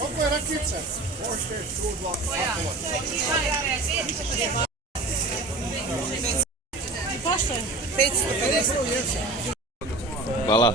Koliko je rakica? Pošto je? 550. Hvala.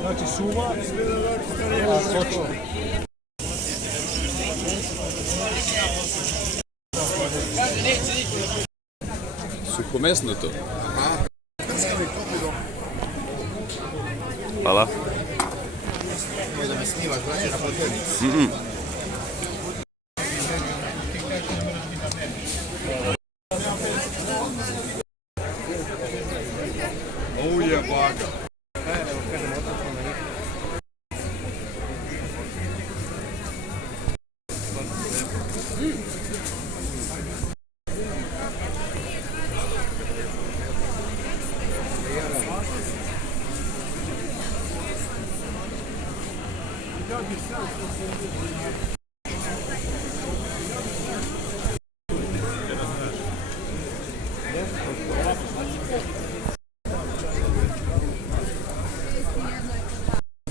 Znači suva, a sočno. Suhomesno to. Hvala. Da me snimaš, znači na podzemnici. Ovo je baga.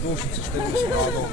Dušice što je skladao.